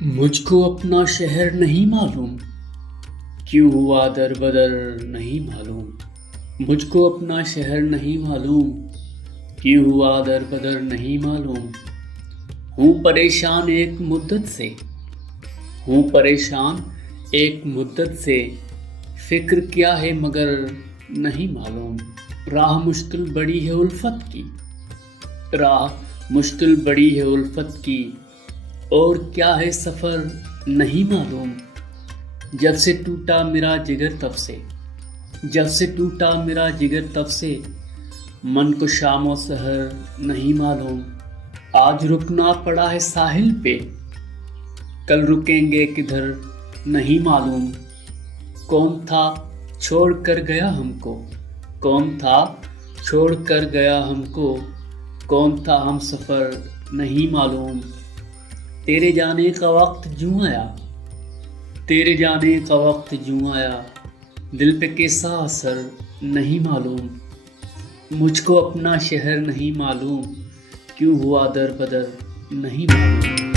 مجھ کو اپنا شہر نہیں معلوم، کیوں ہوا در بدر نہیں معلوم۔ مجھ کو اپنا شہر نہیں معلوم، کیوں ہوا در بدر نہیں معلوم۔ ہوں پریشان ایک مدت سے، ہوں پریشان ایک مدت سے، فکر کیا ہے مگر نہیں معلوم۔ راہ مشکل بڑی ہے الفت کی، راہ مشکل بڑی ہے الفت کی، اور کیا ہے سفر نہیں معلوم۔ جب سے ٹوٹا میرا جگر تب سے، جب سے ٹوٹا میرا جگر تب سے، من کو شام و سحر نہیں معلوم۔ آج رکنا پڑا ہے ساحل پہ، کل رکیں گے کدھر نہیں معلوم۔ کون تھا چھوڑ کر گیا ہم کو، کون تھا چھوڑ کر گیا ہم کو، کون تھا ہم سفر نہیں معلوم۔ تیرے جانے کا وقت جوں آیا، تیرے جانے کا وقت جوں آیا، دل پہ کیسا اثر نہیں معلوم۔ مجھ کو اپنا شہر نہیں معلوم، کیوں ہوا در بدر نہیں معلوم۔